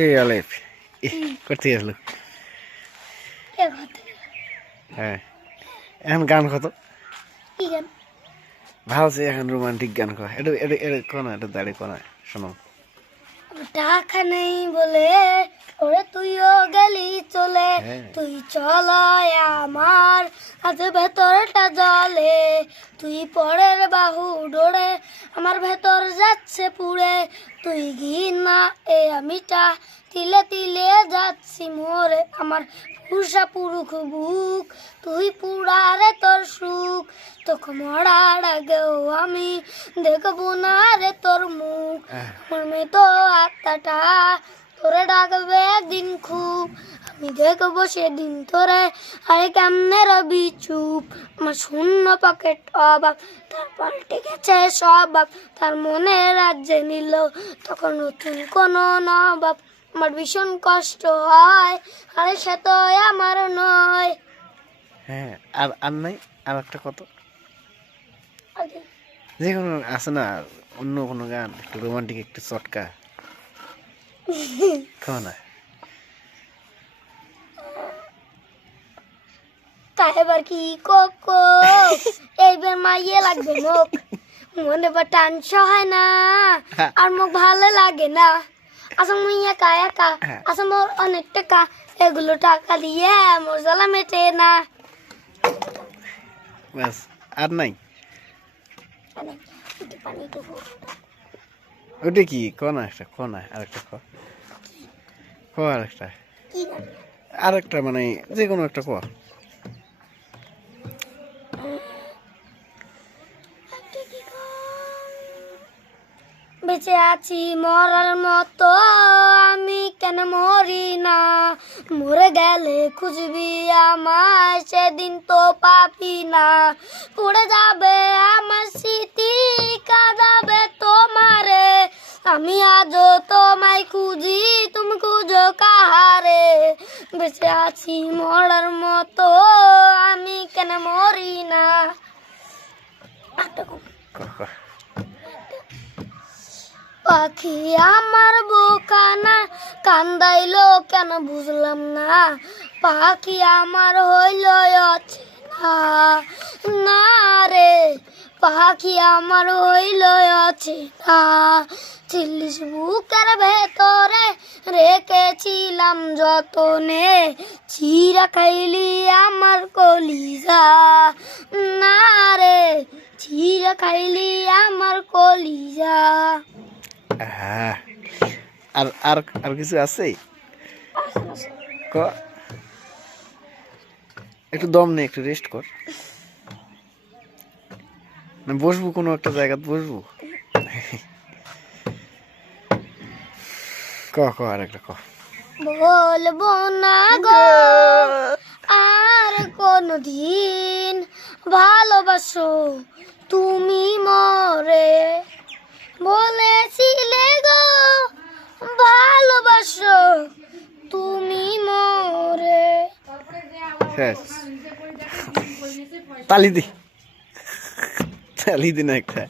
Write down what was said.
এই আলেপ করতে আসলো। হ্যাঁ, এখন গান কত ভাবছি, এখন রোমান্টিক গান কয় এটা এটা এটা কোন এটা দাঁড়িয়ে কোন শোনো। টাকা নেই বলে ওরে তুইও গেলি চলে, তুই চল আমার আজ ভেতরটা জলে, তুই পরের বাহু ডোরে আমার ভেতর যাচ্ছে পুড়ে, তুই ঘৃণা এ আমিটা তিলে তিলে যাচ্ছি মোরে, আমার পুরুষা পুরুষ বুক তুই পুরারে তোর সুখ, তোকে মরার আগেও আমি দেখবো না রে তোর মুখ, আমার মেয়ে তো আত্মাটা তোরে ডাকবে একদিন খুব, আমি দেখবো সেদিন তোরে আরে কেমনে রবি চুপ, আমার শূন্য পকেট অভাব তার পাল্টে গেছে স্বভাব, তার মনে রাজ্যে নিল তখন নতুন কোনো নবাব, আমার ভীষণ কষ্ট হয় আরে সে তো আমার নয়। হ্যাঁ, আর আর নাই আর একটা কত যে কোনো আছে না, অন্য কোনো গান একটু রোমান্টিক একটু চটকা খাও না। তা এবার কি কোকো এইবার মাইয়ে লাগবে মুখ, মনে বা টান সহায় না আর মুখ ভালো লাগে না, আচ্ছা মুই একা একা আচ্ছা মোর অনেক টাকা, এগুলো টাকা দিয়ে মোর জ্বালা মেটে না। ব্যাস আর নাই। ওটা কি কোন একটা কোন আরেকটা ক আরেকটা আরেকটা মানে যে কোনো একটা ক। বেঁচে আছি মরার মতো আমি কেন মরি না, মরে গেলে খুঁজবি আমায় সেদিন তো পাবি না, পড়ে যাবে আমার স্মৃতি কাঁদাবে তোমারে, আমি আজও তোমায় খুঁজি তুমি খুঁজো কাহারে, বেঁচে আছি মরার মতো আমি কেন মরি না। পাখি আমার বোকানা কান্দাইলো কেন বুঝলাম না, পাখি আমার হইল অচেনা না রে, পাখি আমার হইল অচেনা, চিল্লিশ বুকের ভেতরে রেখেছিলাম যতনে, চিরা খাইলি আমার কলিজা না রে, চিরা খাইলি আমার কলিজা। হ্যাঁ, আর আর আর কিছু আছে ক, একটু দম নে, একটু রেস্ট কর না, বসবো কোনো একটা জায়গায় বসবো। ক ক আর একটা ক। বলবো না গো আর কোনদিন ভালোবাসো তুমি মরে, বলেছিলে গো ভালোবাসো তুমি মরে। শেষ, তালি দি না একটা।